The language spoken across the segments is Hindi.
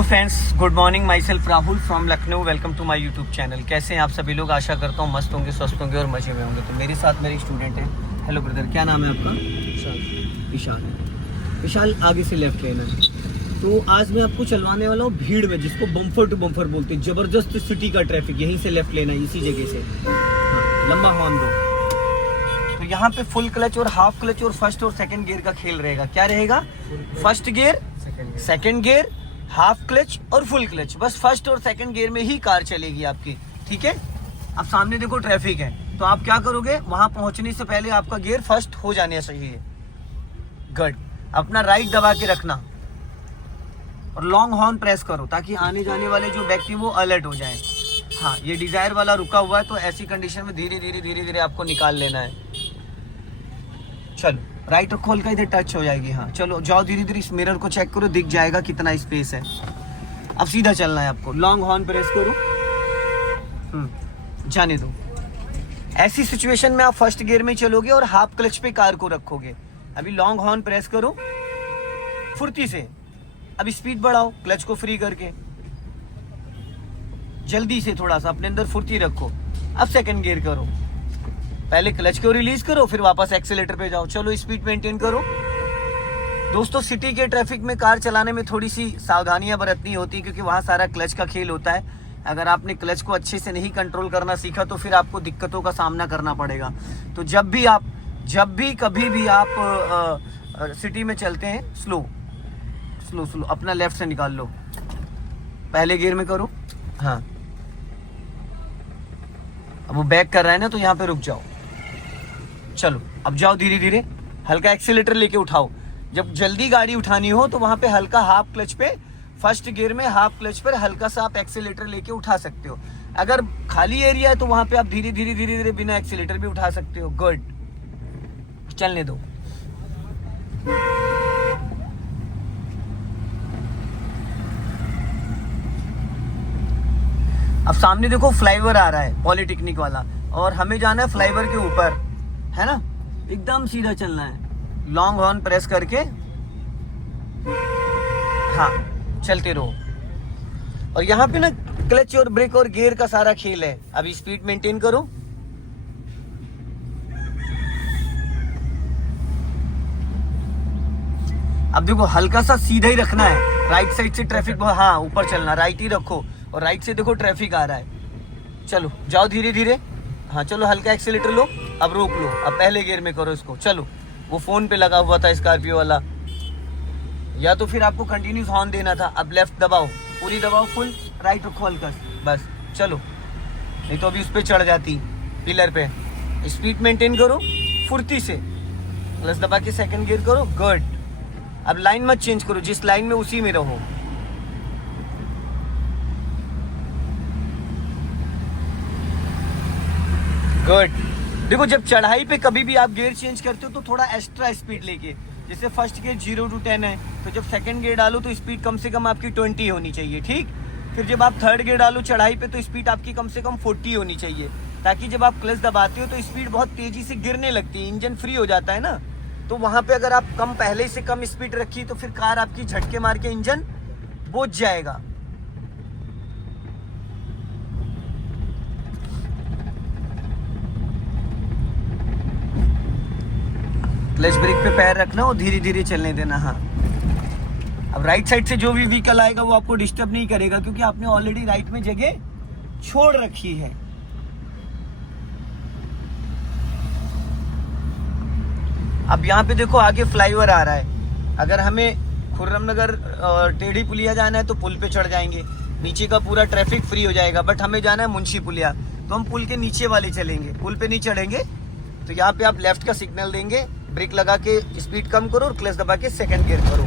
Hello friends, good morning. Myself Rahul from Lucknow. Welcome to my YouTube channel. कैसे हैं आप सभी लोग? आशा करता हूँ मस्त होंगे, स्वस्थ होंगे और मजे में होंगे। तो मेरे साथ मेरे स्टूडेंट हैं। हेलो ब्रदर, क्या नाम है आपका? विशाल। विशाल, आगे से लेफ्ट लेना है। तो आज मैं आपको चलवाने वाला हूँ भीड़ में, जिसको बम्फर टू बम्फर बोलते हैं। जबरदस्त सिटी का ट्रैफिक, यहीं से लेफ्ट लेना है, इसी जगह से। हाँ, लंबा हॉर्न दो। तो यहाँ पे फुल क्लच और हाफ क्लच और फर्स्ट और सेकंड गियर का खेल रहेगा। क्या रहेगा? First gear, second gear, half clutch और फुल क्लच। बस फर्स्ट और सेकंड गियर में ही कार चलेगी आपकी, ठीक है। अब सामने देखो ट्रैफिक है, तो आप क्या करोगे? वहां पहुंचने से पहले आपका गियर फर्स्ट हो जाने चाहिए। गुड। अपना राइट दबा के रखना और लॉन्ग हॉर्न प्रेस करो, ताकि आने जाने वाले जो व्यक्ति वो अलर्ट हो जाए। हाँ, ये डिजायर वाला रुका हुआ है, तो ऐसी कंडीशन में धीरे धीरे आपको निकाल लेना है। चलो, राइट खोल का इधर टच हो जाएगी। हाँ चलो, जाओ धीरे धीरे। इस मिरर को चेक करो, दिख जाएगा कितना स्पेस है। अब सीधा चलना है आपको। लॉन्ग हॉर्न प्रेस करो। जाने दो। ऐसी सिचुएशन में आप फर्स्ट गियर में चलोगे और हाफ क्लच पे कार को रखोगे। अभी लॉन्ग हॉर्न प्रेस करो फुर्ती से। अब स्पीड बढ़ाओ क्लच को फ्री करके, जल्दी से थोड़ा सा अपने अंदर फुर्ती रखो। अब सेकंड गियर करो, पहले क्लच को रिलीज करो, फिर वापस एक्सीलेटर पे जाओ। चलो, स्पीड मेंटेन करो। दोस्तों, सिटी के ट्रैफिक में कार चलाने में थोड़ी सी सावधानियां बरतनी होती है, क्योंकि वहां सारा क्लच का खेल होता है। अगर आपने क्लच को अच्छे से नहीं कंट्रोल करना सीखा तो फिर आपको दिक्कतों का सामना करना पड़ेगा। तो जब भी कभी भी आप सिटी में चलते हैं, स्लो अपना लेफ्ट से निकाल लो। पहले गियर में करो। हाँ, अब वो बैक कर रहा है ना, तो यहाँ पे रुक जाओ। चलो, अब जाओ धीरे धीरे। हल्का एक्सीलेटर लेके उठाओ। जब जल्दी गाड़ी उठानी हो तो वहां पे हल्का हाफ क्लच पे, फर्स्ट गियर में हाफ क्लच पर हल्का सा आप एक्सीलेटर लेके उठा सकते हो। अगर खाली एरिया है तो वहां पे आप धीरे धीरे बिना एक्सीलेटर भी उठा सकते हो। गुड। चलने दो। अब सामने देखो फ्लाईओवर आ रहा है, पॉलिटेक्निक वाला, और हमें जाना है फ्लाईओवर के ऊपर, है ना। एकदम सीधा चलना है, लॉन्ग हॉर्न प्रेस करके। हाँ, चलते रहो। और यहाँ पे ना क्लच और ब्रेक और गियर का सारा खेल है। अभी स्पीड मेंटेन करो। अब देखो, हल्का सा सीधा ही रखना है। राइट साइड से ट्रैफिक, हाँ ऊपर चलना, राइट ही रखो। और राइट से देखो ट्रैफिक आ रहा है। चलो, जाओ धीरे धीरे। हाँ चलो, हल्का एक्सीलेटर लो, अब रोक लो। अब पहले गियर में करो इसको। चलो, वो फोन पे लगा हुआ था स्कॉर्पियो वाला, या तो फिर आपको कंटिन्यूस हॉर्न देना था। अब लेफ्ट दबाओ, पूरी दबाओ फुल, राइट रखो हल्का, बस। चलो, नहीं तो अभी उस पर चढ़ जाती पिलर पे। स्पीड मेंटेन करो फुर्ती से, प्लस दबा के सेकंड गियर करो। गुड। अब लाइन मत चेंज करो, जिस लाइन में उसी में रहो। गुड। देखो, जब चढ़ाई पे कभी भी आप गियर चेंज करते हो तो थोड़ा एक्स्ट्रा स्पीड लेके, जैसे फर्स्ट गियर 0 to 10 है, तो जब सेकंड गियर डालो तो स्पीड कम से कम आपकी 20 होनी चाहिए, ठीक। फिर जब आप थर्ड गियर डालो चढ़ाई पे, तो स्पीड आपकी कम से कम 40 होनी चाहिए, ताकि जब आप क्लच दबाते हो तो स्पीड बहुत तेजी से गिरने लगती है, इंजन फ्री हो जाता है ना। तो वहां पे अगर आप पहले से कम स्पीड रखी तो फिर कार आपकी झटके मार के इंजन बुझ जाएगा। क्लच ब्रेक पे पैर रखना और धीरे धीरे चलने देना। हाँ, अब राइट साइड से जो भी व्हीकल आएगा वो आपको डिस्टर्ब नहीं करेगा, क्योंकि आपने ऑलरेडी राइट में जगह छोड़ रखी है। अब यहाँ पे देखो, आगे फ्लाईओवर आ रहा है। अगर हमें खुर्रमनगर टेढ़ी पुलिया जाना है तो पुल पे चढ़ जाएंगे, नीचे का पूरा ट्रैफिक फ्री हो जाएगा। बट हमें जाना है मुंशी पुलिया, तो हम पुल के नीचे वाले चलेंगे, पुल पे नहीं चढ़ेंगे। तो यहाँ पे आप लेफ्ट का सिग्नल देंगे, ब्रेक लगा के स्पीड कम करो और क्लच दबा के सेकंड गियर करो,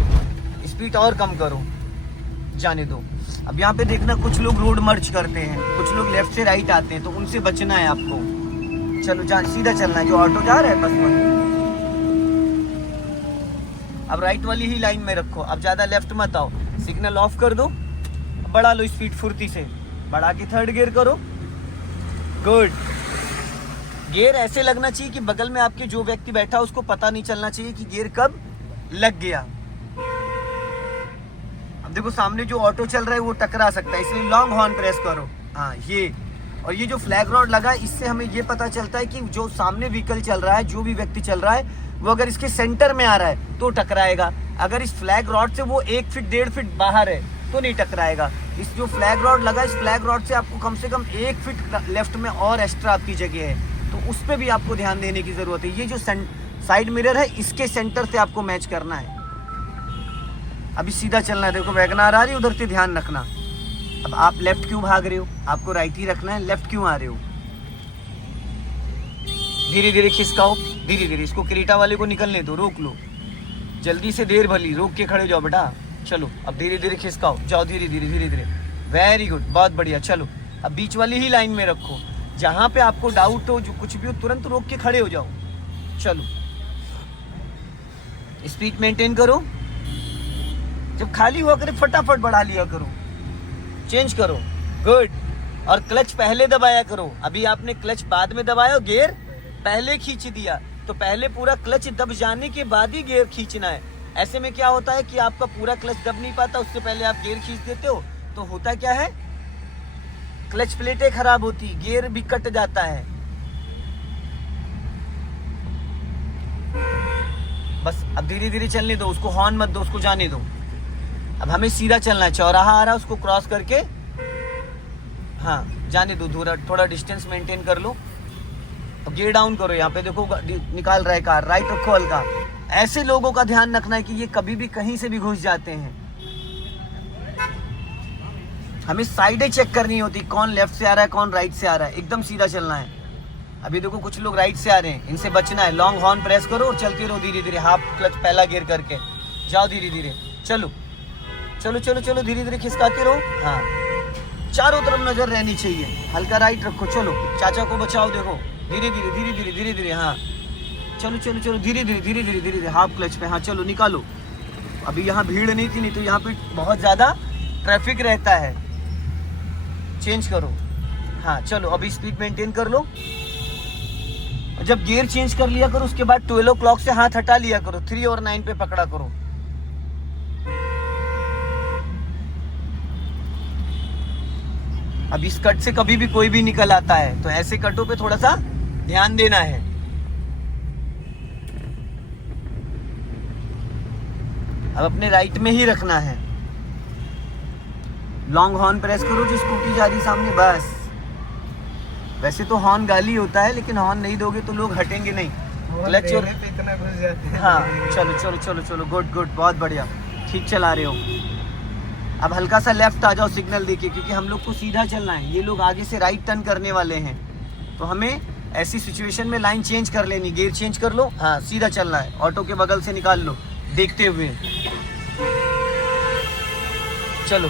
स्पीड और कम करो, जाने दो। अब यहाँ पे देखना, कुछ लोग रोड मर्ज करते हैं, कुछ लोग लेफ्ट से राइट आते हैं, तो उनसे बचना है आपको। चलो, सीधा चलना है, जो ऑटो जा रहा है बस वही। अब राइट वाली ही लाइन में रखो, अब ज्यादा लेफ्ट मत आओ। सिग्नल ऑफ कर दो, बढ़ा लो स्पीड फुर्ती से, बढ़ा के थर्ड गियर करो। गुड। गियर ऐसे लगना चाहिए कि बगल में आपके जो व्यक्ति बैठा उसको पता नहीं चलना चाहिए कि गियर कब लग गया। अब देखो सामने जो ऑटो चल रहा है वो टकरा सकता है, इसलिए लॉन्ग हॉर्न प्रेस करो। हाँ ये, और ये जो फ्लैग रॉड लगा इससे हमें ये पता चलता है कि जो सामने व्हीकल चल रहा है, जो भी व्यक्ति चल रहा है, वो अगर इसके सेंटर में आ रहा है तो टकराएगा। अगर इस फ्लैग रॉड से वो 1 फीट 1.5 फीट बाहर है तो नहीं टकराएगा। इस जो फ्लैग रॉड लगा, इस फ्लैग रॉड से आपको कम से कम 1 फीट लेफ्ट में और एक्स्ट्रा आपकी जगह है, तो उस पर भी आपको ध्यान देने की ज़रूरत है। ये जो साइड मिरर है इसके सेंटर से आपको मैच करना है। अभी सीधा चलना है, देखो वैगनार आ रही है, उधर से ध्यान रखना। अब आप लेफ्ट क्यों भाग रहे हो, आपको राइट ही रखना है, लेफ्ट क्यों आ रहे हो। धीरे धीरे खिसकाओ, धीरे धीरे। इसको क्रेटा वाले को निकलने दो, रोक लो, जल्दी से देर भली, रोक के खड़े हो जाओ बेटा। चलो अब धीरे धीरे खिसकाओ, जाओ धीरे धीरे धीरे धीरे, वेरी गुड, बहुत बढ़िया। चलो अब बीच वाली ही लाइन में रखो, जहाँ पे आपको डाउट हो, जो कुछ भी हो, तुरंत रोक के खड़े हो जाओ। चलो स्पीड मेंटेन करो, जब खाली हुआ करे फटाफट बढ़ा लिया करो, चेंज करो, गुड। और क्लच पहले दबाया करो। अभी आपने क्लच बाद में दबाया, गियर पहले खींच दिया, तो पहले पूरा क्लच दब जाने के बाद ही गियर खींचना है। ऐसे में क्या होता है कि आपका पूरा क्लच दब नहीं पाता, उससे पहले आप गियर खींच देते हो, तो होता क्या है, क्लच प्लेटें खराब होती, गियर भी कट जाता है। बस अब धीरे धीरे चलने दो, उसको हॉर्न मत दो, उसको जाने दो। अब हमें सीधा चलना है, चौराहा आ रहा है उसको क्रॉस करके, हाँ जाने दो, थोड़ा डिस्टेंस मेंटेन कर लो। अब गियर डाउन करो, यहाँ पे देखो निकाल रहा है कार, राइट रखो हल्का। ऐसे लोगों का ध्यान रखना है कि ये कभी भी कहीं से भी घुस जाते हैं। हमें साइडें चेक करनी होती, कौन लेफ्ट से आ रहा है, कौन राइट से आ रहा है, एकदम सीधा चलना है। अभी देखो कुछ लोग राइट से आ रहे हैं, इनसे बचना है। लॉन्ग हॉर्न प्रेस करो और चलते रहो धीरे धीरे, हाफ क्लच पहला गियर करके जाओ धीरे धीरे। चलो चलो चलो चलो, धीरे धीरे खिसकाते रहो। हाँ चारों तरफ नजर रहनी चाहिए, हल्का राइट रखो। चलो चाचा को बचाओ, देखो धीरे धीरे धीरे धीरे धीरे धीरे। हाँ चलो चलो चलो, धीरे धीरे धीरे धीरे धीरे धीरे, हाफ क्लच पे। हाँ चलो निकालो। अभी यहाँ भीड़ नहीं थी, नहीं तो यहाँ पे बहुत ज़्यादा ट्रैफिक रहता है। चेंज करो। हाँ चलो अभी स्पीड मेंटेन कर लो। जब गियर चेंज कर लिया करो, उसके बाद 12 o'clock से हाथ हटा लिया करो, 3 और 9 पे पकड़ा करो। अब इस कट से कभी भी कोई भी निकल आता है, तो ऐसे कटों पे थोड़ा सा ध्यान देना है। अब अपने राइट में ही रखना है। लॉन्ग हॉर्न प्रेस करो, जो स्कूटी जा रही सामने, बस। वैसे तो हॉर्न गाली होता है, लेकिन हॉर्न नहीं दोगे तो लोग हटेंगे नहीं। क्लच और हाँ चलो चलो चलो चलो, गुड गुड, बहुत बढ़िया, ठीक चला रहे हो। अब हल्का सा लेफ्ट आ जाओ सिग्नल देके, क्योंकि हम लोग को सीधा चलना है। ये लोग आगे से राइट टर्न करने वाले हैं, तो हमें ऐसी सिचुएशन में लाइन चेंज कर लेनी, गियर चेंज कर लो। हाँ सीधा चलना है, ऑटो के बगल से निकाल लो देखते हुए। चलो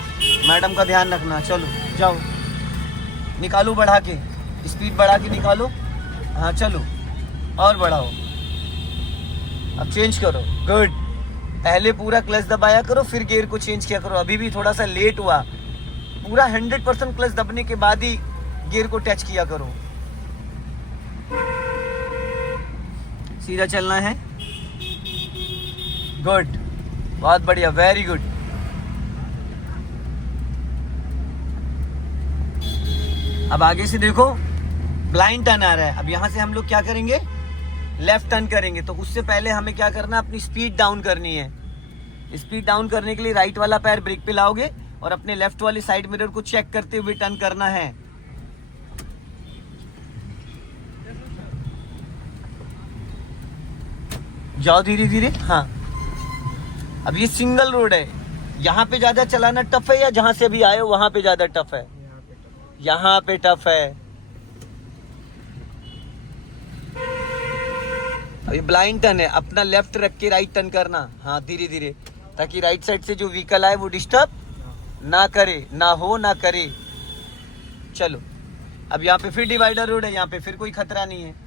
मैडम का ध्यान रखना। चलो जाओ, निकालो बढ़ा के, स्पीड बढ़ा के निकालो। हाँ चलो और बढ़ाओ। अब चेंज करो, गुड। पहले पूरा क्लच दबाया करो, फिर गियर को चेंज किया करो। अभी भी थोड़ा सा लेट हुआ, पूरा 100% क्लच दबने के बाद ही गियर को टच किया करो। सीधा चलना है, गुड, बहुत बढ़िया, वेरी गुड। अब आगे से देखो ब्लाइंड टर्न आ रहा है। अब यहाँ से हम लोग क्या करेंगे, लेफ्ट टर्न करेंगे। तो उससे पहले हमें क्या करना, अपनी स्पीड डाउन करनी है। स्पीड डाउन करने के लिए राइट वाला पैर ब्रेक पे लाओगे और अपने लेफ्ट वाली साइड मिरर को चेक करते हुए टर्न करना है। जाओ धीरे धीरे। हाँ अब ये सिंगल रोड है, यहाँ पे ज्यादा चलाना टफ है या जहां से अभी आए हो वहां पे ज्यादा टफ है? यहाँ पे टफ है। अभी ब्लाइंड टर्न है, अपना लेफ्ट रख के राइट टर्न करना। हाँ धीरे धीरे, ताकि राइट साइड से जो व्हीकल आए वो डिस्टर्ब ना करे, ना हो ना करे। चलो अब यहाँ पे फिर डिवाइडर रोड है, यहाँ पे फिर कोई खतरा नहीं है।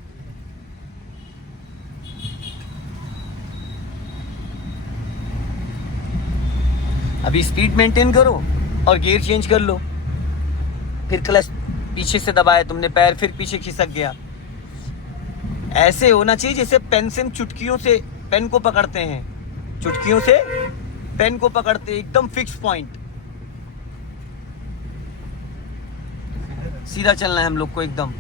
अभी स्पीड मेंटेन करो और गियर चेंज कर लो। फिर क्लच पीछे से दबाया तुमने, पैर फिर पीछे खिसक गया। ऐसे होना चाहिए जैसे पेन से चुटकियों से पेन को पकड़ते हैं, चुटकियों से पेन को पकड़ते एकदम फिक्स पॉइंट, सीधा चलना है हम लोग को एकदम।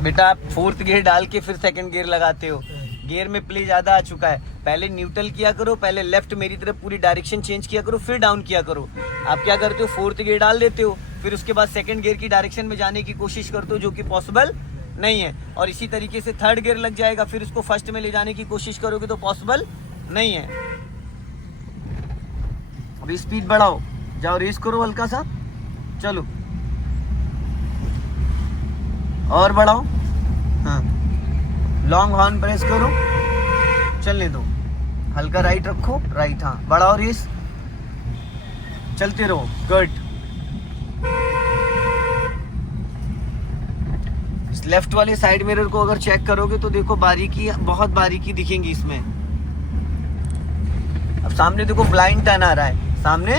बेटा आप 4th गियर डाल के फिर 2nd गियर लगाते हो, गियर में प्ले ज्यादा आ चुका है। पहले न्यूट्रल किया करो, पहले लेफ्ट मेरी तरफ पूरी डायरेक्शन चेंज किया करो, फिर डाउन किया करो। आप क्या करते हो, 4th गियर डाल देते हो, फिर उसके बाद 2nd गियर की डायरेक्शन में जाने की कोशिश करते हो, जो कि पॉसिबल नहीं है। और इसी तरीके से 3rd गियर लग जाएगा, फिर उसको 1st में ले जाने की कोशिश करोगे तो पॉसिबल नहीं है। अभी स्पीड बढ़ाओ, जाओ रेस करो हल्का सा, चलो और बढ़ाओ। हाँ, लॉन्ग हॉर्न प्रेस करो, चलने दो, हल्का राइट रखो, राइट, हाँ बढ़ाओ रेस, चलते रहो, गुड। लेफ्ट वाले साइड मिरर को अगर चेक करोगे तो देखो बारीकी, बहुत बारीकी दिखेंगी इसमें। अब सामने देखो ब्लाइंड टर्न आ रहा है, सामने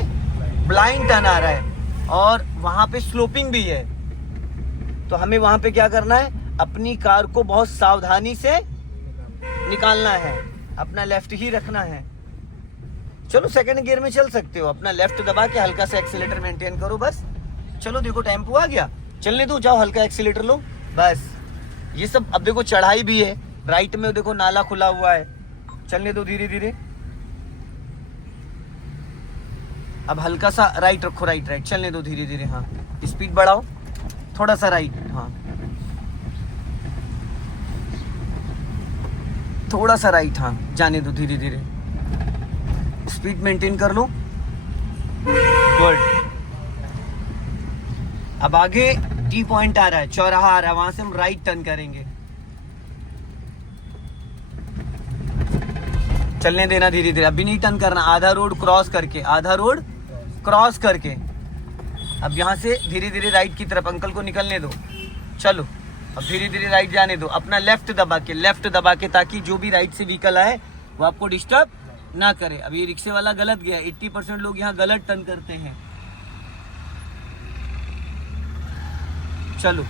ब्लाइंड टर्न आ रहा है और वहां पे स्लोपिंग भी है, तो हमें वहां पे क्या करना है, अपनी कार को बहुत सावधानी से निकालना है, अपना लेफ्ट ही रखना है। चलो 2nd गियर में चल सकते हो, अपना लेफ्ट दबा के हल्का सा एक्सीलेटर मेंटेन करो बस। चलो देखो टेम्पो आ गया, चलने दो, जाओ हल्का एक्सीलेटर लो बस। ये सब अब देखो चढ़ाई भी है, राइट में देखो नाला खुला हुआ है, चलने दो धीरे धीरे। अब हल्का सा राइट रखो, राइट राइट, चलने दो धीरे धीरे, हाँ स्पीड बढ़ाओ थोड़ा सा, राइट, हाँ थोड़ा सा राइट, हाँ जाने दो धीरे धीरे, स्पीड मेंटेन कर लो, गुड। अब आगे टी पॉइंट आ रहा है, चौराहा आ रहा है, वहां से हम राइट टर्न करेंगे, चलने देना धीरे धीरे, अभी नहीं टर्न करना, आधा रोड क्रॉस करके, आधा रोड क्रॉस करके। अब यहाँ से धीरे धीरे राइट की तरफ अंकल को निकलने दो, चलो अब धीरे धीरे राइट जाने दो, अपना लेफ्ट दबा के, ताकि जो भी राइट से व्हीकल आए वो आपको डिस्टर्ब ना करे। अब ये रिक्शे वाला गलत गया, 80% लोग यहाँ गलत टर्न करते हैं। चलो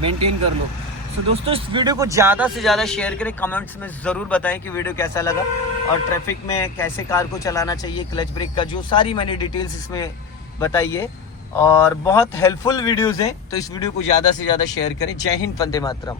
मेंटेन कर लो। सो दोस्तों इस वीडियो को ज़्यादा से ज़्यादा शेयर करें, कमेंट्स में ज़रूर बताएं कि वीडियो कैसा लगा और ट्रैफिक में कैसे कार को चलाना चाहिए, क्लच ब्रेक का जो सारी मैंने डिटेल्स इसमें बताई है और बहुत हेल्पफुल वीडियोज़ हैं, तो इस वीडियो को ज़्यादा से ज़्यादा शेयर करें। जय हिंद, वंदे मातरम।